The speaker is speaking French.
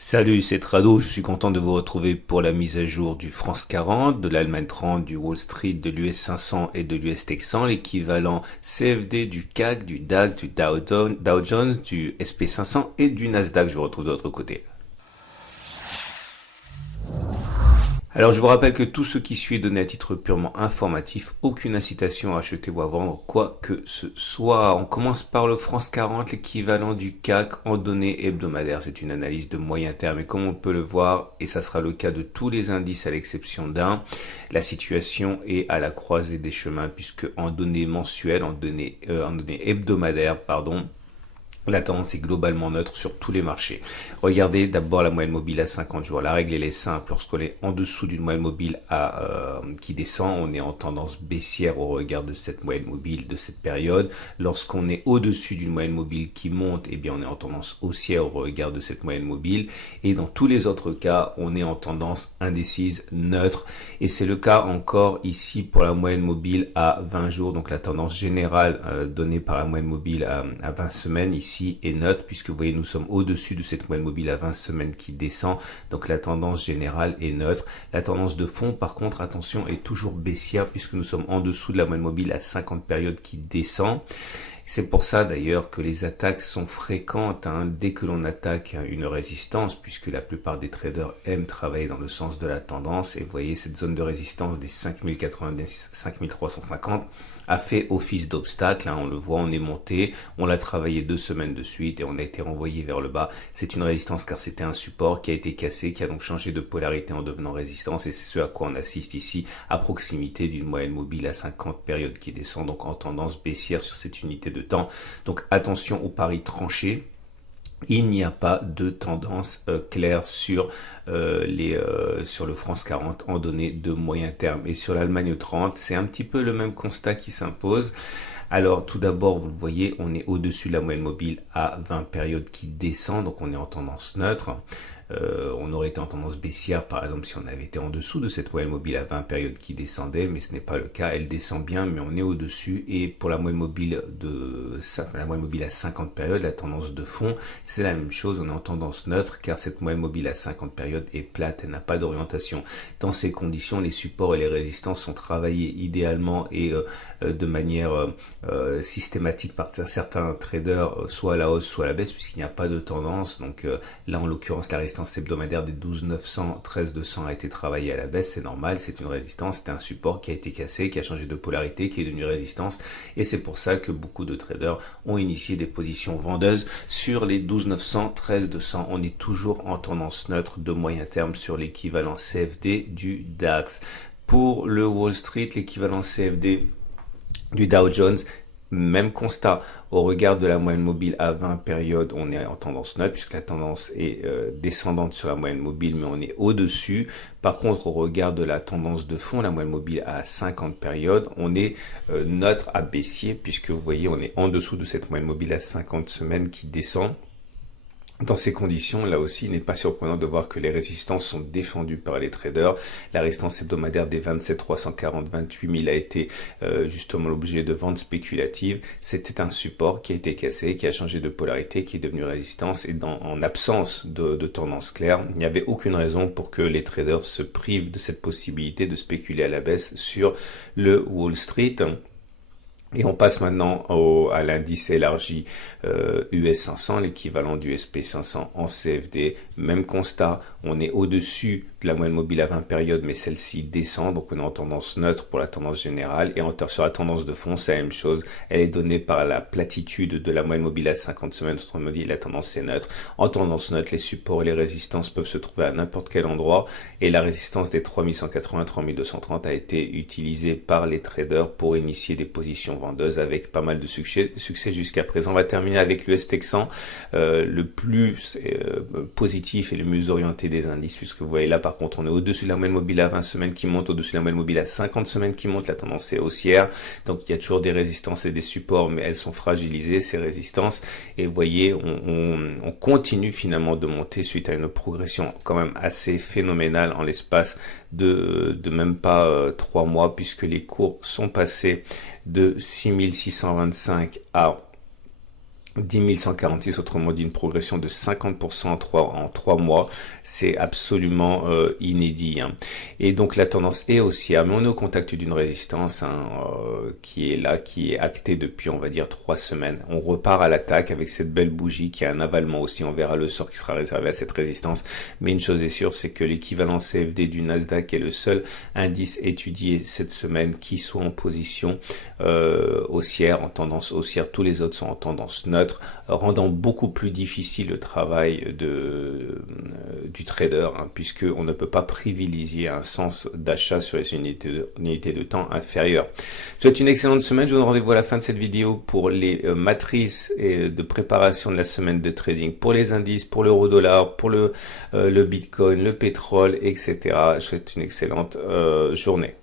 Salut, c'est Trado, je suis content de vous retrouver pour la mise à jour du France 40, de l'Allemagne 30, du Wall Street, de l'US 500 et de l'US Texan, l'équivalent CFD du CAC, du DAX, du Dow Jones, du SP 500 et du Nasdaq, je vous retrouve de l'autre côté. Alors je vous rappelle que tout ce qui suit est donné à titre purement informatif, aucune incitation à acheter ou à vendre quoi que ce soit. On commence par le France 40, l'équivalent du CAC en données hebdomadaires. C'est une analyse de moyen terme et comme on peut le voir, et ça sera le cas de tous les indices à l'exception d'un, la situation est à la croisée des chemins puisque en données mensuelles, en données hebdomadaires, pardon, la tendance est globalement neutre sur tous les marchés. Regardez d'abord la moyenne mobile à 50 jours. La règle elle est simple. Lorsqu'on est en dessous d'une moyenne mobile qui descend, on est en tendance baissière au regard de cette moyenne mobile de cette période. Lorsqu'on est au-dessus d'une moyenne mobile qui monte, eh bien on est en tendance haussière au regard de cette moyenne mobile. Et dans tous les autres cas, on est en tendance indécise, neutre. Et c'est le cas encore ici pour la moyenne mobile à 20 jours. Donc la tendance générale donnée par la moyenne mobile à 20 semaines ici est neutre puisque vous voyez nous sommes au-dessus de cette moyenne mobile à 20 semaines qui descend, donc la tendance générale est neutre. La tendance de fond par contre, attention, est toujours baissière puisque nous sommes en dessous de la moyenne mobile à 50 périodes qui descend. C'est pour ça d'ailleurs que les attaques sont fréquentes dès que l'on attaque une résistance, puisque la plupart des traders aiment travailler dans le sens de la tendance. Et vous voyez, cette zone de résistance des 5090, 5350 a fait office d'obstacle. On le voit, on est monté, on l'a travaillé 2 semaines de suite et on a été renvoyé vers le bas. C'est une résistance car c'était un support qui a été cassé, qui a donc changé de polarité en devenant résistance. Et c'est ce à quoi on assiste ici, à proximité d'une moyenne mobile à 50 périodes qui descend, donc en tendance baissière sur cette unité de temps. Donc attention aux paris tranchés. Il n'y a pas de tendance claire sur le France 40 en données de moyen terme. Et sur l'Allemagne 30, c'est un petit peu le même constat qui s'impose. Alors tout d'abord, vous le voyez, on est au-dessus de la moyenne mobile à 20 périodes qui descend, donc on est en tendance neutre. On aurait été en tendance baissière par exemple si on avait été en dessous de cette moyenne mobile à 20 périodes qui descendait, mais ce n'est pas le cas. Elle descend bien mais on est au-dessus. Et pour la moyenne mobile la moyenne mobile à 50 périodes, la tendance de fond, c'est la même chose. On est en tendance neutre car cette moyenne mobile à 50 périodes est plate, elle n'a pas d'orientation. Dans ces conditions, les supports et les résistances sont travaillés idéalement et de manière systématique par certains traders, soit à la hausse soit à la baisse, puisqu'il n'y a pas de tendance. Donc là en l'occurrence la résistance hebdomadaire des 12 900, 13 200 a été travaillée à la baisse, c'est normal, c'est une résistance, c'est un support qui a été cassé, qui a changé de polarité, qui est devenu résistance, et c'est pour ça que beaucoup de traders ont initié des positions vendeuses sur les 12 900, 13 200. On est toujours en tendance neutre de moyen terme sur l'équivalent CFD du DAX. Pour le Wall Street, l'équivalent CFD du Dow Jones, même constat, au regard de la moyenne mobile à 20 périodes, on est en tendance neutre puisque la tendance est descendante sur la moyenne mobile, mais on est au-dessus. Par contre, au regard de la tendance de fond, la moyenne mobile à 50 périodes, on est neutre à baissier puisque vous voyez, on est en dessous de cette moyenne mobile à 50 semaines qui descend. Dans ces conditions, là aussi, il n'est pas surprenant de voir que les résistances sont défendues par les traders. La résistance hebdomadaire des 27 340, 28 000 a été justement l'objet de ventes spéculatives. C'était un support qui a été cassé, qui a changé de polarité, qui est devenu résistance. Et en absence de tendance claire, il n'y avait aucune raison pour que les traders se privent de cette possibilité de spéculer à la baisse sur le Wall Street. Et on passe maintenant à l'indice élargi US 500, l'équivalent du SP 500 en CFD. Même constat, on est au-dessus de la moyenne mobile à 20 périodes, mais celle-ci descend, donc on est en tendance neutre pour la tendance générale. Et sur la tendance de fond, c'est la même chose. Elle est donnée par la platitude de la moyenne mobile à 50 semaines, autrement dit, la tendance est neutre. En tendance neutre, les supports et les résistances peuvent se trouver à n'importe quel endroit. Et la résistance des 3180, 3230 a été utilisée par les traders pour initier des positions vendeuses avec pas mal de succès jusqu'à présent. On va terminer avec l'US Texan, le plus positif et le mieux orienté des indices, puisque vous voyez là par contre on est au-dessus de la moyenne mobile à 20 semaines qui monte, au-dessus de la moyenne mobile à 50 semaines qui monte, la tendance est haussière, donc il y a toujours des résistances et des supports, mais elles sont fragilisées ces résistances, et vous voyez on continue finalement de monter suite à une progression quand même assez phénoménale en l'espace de même pas 3 mois, puisque les cours sont passés de 6625 à 10 146, autrement dit une progression de 50% en 3 mois, c'est absolument inédit, hein. Et donc la tendance est haussière, mais on est au contact d'une résistance, hein, qui est là, qui est actée depuis, on va dire, 3 semaines. On repart à l'attaque avec cette belle bougie qui a un avalement aussi. On verra le sort qui sera réservé à cette résistance, mais une chose est sûre, c'est que l'équivalent CFD du Nasdaq est le seul indice étudié cette semaine qui soit en position haussière, en tendance haussière. Tous les autres sont en tendance neutre, rendant beaucoup plus difficile le travail du trader, hein, puisque on ne peut pas privilégier un sens d'achat sur les unités de temps inférieures. Je vous souhaite une excellente semaine. Je vous donne rendez-vous à la fin de cette vidéo pour les matrices de préparation de la semaine de trading, pour les indices, pour l'euro-dollar, pour le bitcoin, le pétrole, etc. Je vous souhaite une excellente journée.